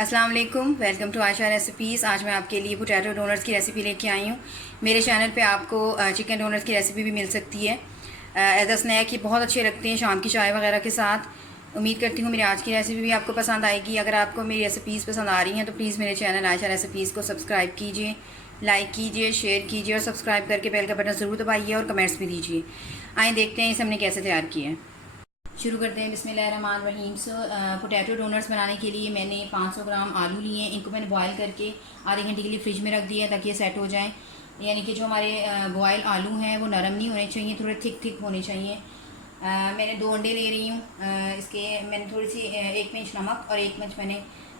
अस्सलाम वालेकुम, welcome to Ayesha recipes. आज मैं आपके लिए पोटैटो डोनट्स की रेसिपी लेके आई हूँ। मेरे चैनल पे आपको चिकन डोनट्स की रेसिपी भी मिल सकती है। एज अ स्नैक ये बहुत अच्छे लगते हैं शाम की चाय वगैरह के साथ। उम्मीद करती हूँ मेरी आज की रेसिपी भी आपको पसंद आएगी। अगर आपको मेरी रेसिपीज़ पसंद आ रही हैं तो प्लीज़ मेरे चैनल आयशा रेसिपीज़ को सब्सक्राइब कीजिए, लाइक कीजिए, शेयर कीजिए और सब्सक्राइब करके बेल का बटन ज़रूर दबाइए और कमेंट्स भी दीजिए। आइए देखते हैं इसे हमने कैसे तैयार किया है। शुरू करते हैं बिस्मिल्लाहिर्रहमानिर्रहीम से। पोटैटो डोनट्स बनाने के लिए मैंने 500 ग्राम आलू लिए हैं। इनको मैंने बॉयल करके आधे घंटे के लिए फ्रिज में रख दिया है ताकि ये सेट हो जाएं। यानी कि जो हमारे बॉयल आलू हैं वो नरम नहीं होने चाहिए, थोड़े थिक थिक होने चाहिए। मैंने 2 अंडे ले रही हूँ। इसके मैंने थोड़ी सी 1 पिंच नमक और 1 पिंच मैंने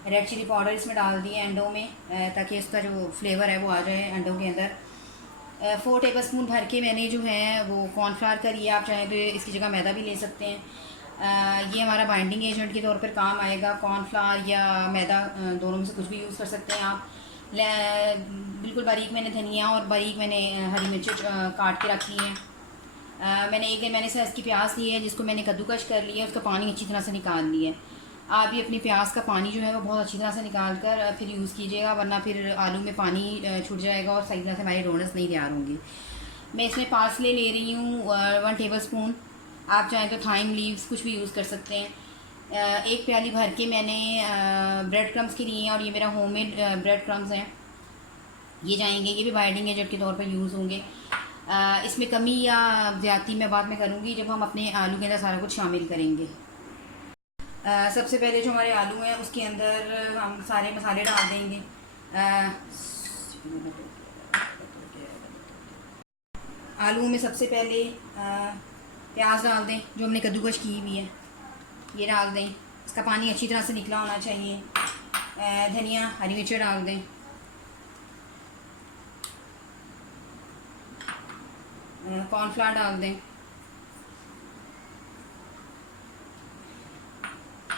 रेड चिली पाउडर इसमें डाल दिया अंडों में, ताकि इसका जो फ्लेवर है वो आ जाए अंडों के अंदर। 4 टेबल स्पून भर के मैंने जो है वो कॉर्नफ्लावर का लिया। आप चाहें तो इसकी जगह मैदा भी ले सकते हैं। ये हमारा बाइंडिंग एजेंट के तौर पर काम आएगा। कॉर्नफ्लावर या मैदा दोनों में से कुछ भी यूज़ कर सकते हैं आप। बिल्कुल बारीक मैंने धनिया और बारीक मैंने हरी मिर्च काट के रखी हैं। मैंने मैंने साइज़ की प्याज ली है जिसको मैंने कद्दूकश कर लिया, उसका पानी अच्छी तरह से निकाल लिया है। आप भी अपनी प्याज का पानी जो है वो बहुत अच्छी तरह से निकाल कर फिर यूज़ कीजिएगा, वरना फिर आलू में पानी छूट जाएगा और सही तरह से हमारे डोनट्स नहीं तैयार होंगे। मैं इसमें पार्सले ले रही हूँ 1 टेबल स्पून। आप चाहें तो थाइम लीव्स कुछ भी यूज़ कर सकते हैं। 1 प्याली भर के मैंने ब्रेड क्रम्स के लिए हैं और ये मेरा होममेड ब्रेड क्रम्स हैं। ये जाएंगे, ये भी बाइंडिंग एजेंट के तौर पर यूज़ होंगे। इसमें कमी या ज़्यादती मैं बाद में करूँगी जब हम अपने आलू के अंदर सारा कुछ शामिल करेंगे। सबसे पहले जो हमारे आलू हैं उसके अंदर हम सारे मसाले डाल देंगे। आलू में सबसे पहले प्याज डाल दें जो हमने कद्दूकश की हुई है, ये डाल दें। इसका पानी अच्छी तरह से निकला होना चाहिए। धनिया हरी मिर्च डाल दें। कॉर्नफ्लावर डाल दें।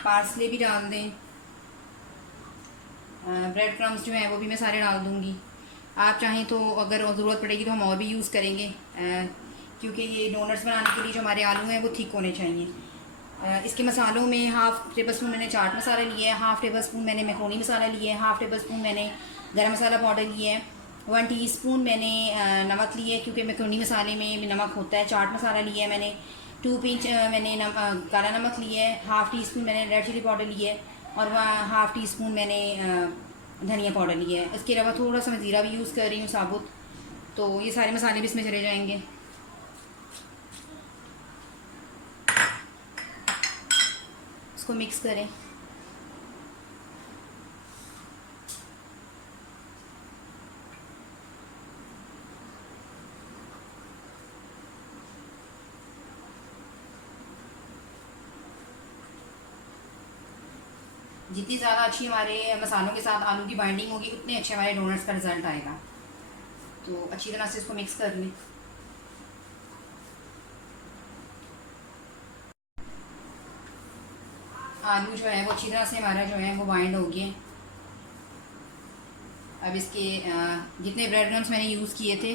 पार्सले भी डाल दें। ब्रेड क्रम्स जो हैं वो भी मैं सारे डाल दूँगी। आप चाहें तो अगर ज़रूरत पड़ेगी तो हम और भी यूज़ करेंगे, क्योंकि ये डोनट्स बनाने के लिए जो हमारे आलू हैं वो थिक होने चाहिए। इसके मसालों में 1/2 टेबल स्पून मैंने चाट मसाला लिया है, 1/2 टेबल स्पून मैंने मैक्रोनी मसाला लिया है, 1/2 टेबल स्पून मैंने गरम मसाला पाउडर लिया है, 1 टीस्पून मैंने नमक लिया है क्योंकि मैक्रोनी मसाले में नमक होता है। चाट मसाला लिया है मैंने 2 पिंच मैंने काला नमक लिया है, 1/2 टीस्पून मैंने रेड चिली पाउडर लिया है और 1/2 टीस्पून मैंने धनिया पाउडर लिया है। इसके अलावा थोड़ा सा मैं ज़ीरा भी यूज़ कर रही हूँ साबुत। तो ये सारे मसाले भी इसमें चले जाएंगे। इसको मिक्स करें। जितनी ज़्यादा अच्छी हमारे मसालों के साथ आलू की बाइंडिंग होगी उतने अच्छे हमारे डोनट्स का रिज़ल्ट आएगा। तो अच्छी तरह से इसको मिक्स कर लें। आलू जो है वो अच्छी तरह से हमारा जो है वो बाइंड हो गया। अब इसके जितने ब्रेड क्रम्स मैंने यूज़ किए थे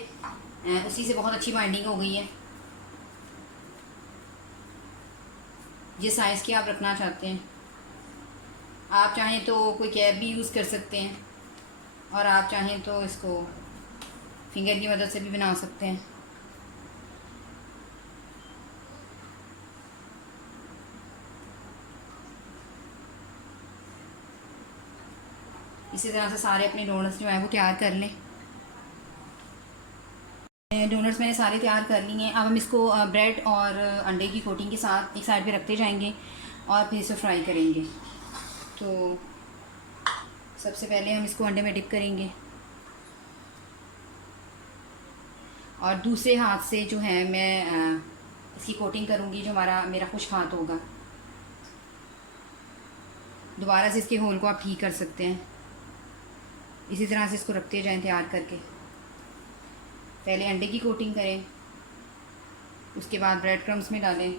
उसी से बहुत अच्छी बाइंडिंग हो गई है। जिस साइज़ की आप रखना चाहते हैं, आप चाहें तो कोई कैप भी यूज़ कर सकते हैं और आप चाहें तो इसको फिंगर की मदद से भी बना सकते हैं। इसी तरह से सारे अपने डोनट्स जो है वो तैयार कर लें। डोनट्स मैंने सारे तैयार कर लिए हैं। अब हम इसको ब्रेड और अंडे की कोटिंग के साथ एक साइड पे रखते जाएंगे और फिर इसे फ्राई करेंगे। तो सबसे पहले हम इसको अंडे में डिप करेंगे और दूसरे हाथ से जो है मैं इसकी कोटिंग करूँगी जो मेरा खुश्क हाथ होगा। दोबारा से इसके होल को आप ठीक कर सकते हैं। इसी तरह से इसको रखते जाएं तैयार करके। पहले अंडे की कोटिंग करें, उसके बाद ब्रेड क्रम्स में डालें,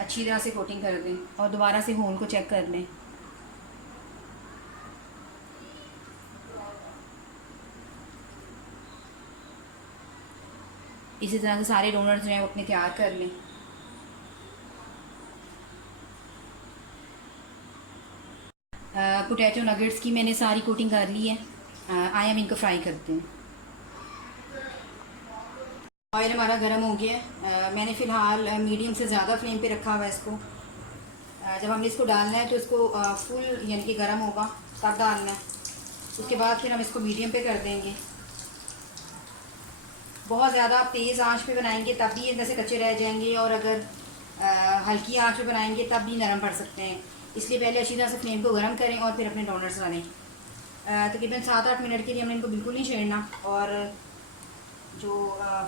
अच्छी तरह से कोटिंग कर दें और दोबारा से होल को चेक कर लें। इसी तरह से सारे डोनट्स जो हैं वो अपने तैयार कर लें। पोटैटो नगेट्स की मैंने सारी कोटिंग कर ली है। आइए हम इनको फ्राई करते हैं। ऑयल हमारा गर्म हो गया है। मैंने फ़िलहाल मीडियम से ज़्यादा फ्लेम पे रखा हुआ है इसको। जब हमने इसको डालना है तो इसको फुल यानी कि गर्म होगा तब डालना है। उसके बाद फिर हम इसको मीडियम पे कर देंगे। बहुत ज़्यादा आप तेज़ आंच पे बनाएंगे तब भी अंदर से कच्चे रह जाएंगे, और अगर हल्की आंच पे बनाएंगे तब भी नरम पड़ सकते हैं। इसलिए पहले अच्छी तरह से फ्लेम को गर्म करें और फिर अपने डोनट्स डालें। तकरीबन 7-8 मिनट के लिए हमने इनको बिल्कुल नहीं छेड़ना, और जो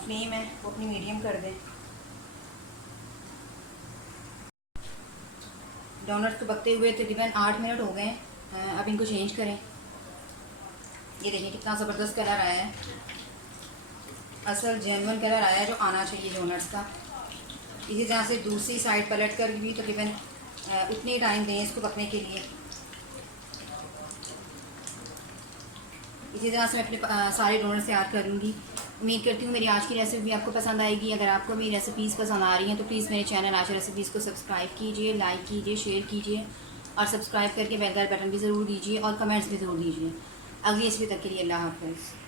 फ्लेम है वो अपनी मीडियम कर दें। डोनट्स को पकते हुए तकरीबन 8 मिनट हो गए हैं। अब इनको चेंज करें। ये देखिए कितना ज़बरदस्त कलर आया है, असल जेन्युइन कलर आया है जो आना चाहिए डोनट्स का। इसी तरह से दूसरी साइड पलट कर भी तकरीबन उतनी टाइम दें इसको पकने के लिए। इसी तरह से मैं अपने सारे डोनट्स तैयार करूँगी। उम्मीद करती हूँ मेरी आज की रेसिपी भी आपको पसंद आएगी। अगर आपको मेरी रेसिपीज़ पसंद आ रही हैं तो प्लीज़ मेरे चैनल आशा रेसिपीज़ को सब्सक्राइब कीजिए, लाइक कीजिए, शेयर कीजिए, और सब्सक्राइब करके बेल का बटन भी ज़रूर दीजिए और कमेंट्स भी ज़रूर दीजिए। अगली रेसिपी तक के लिए अल्लाह हाफ़िज़।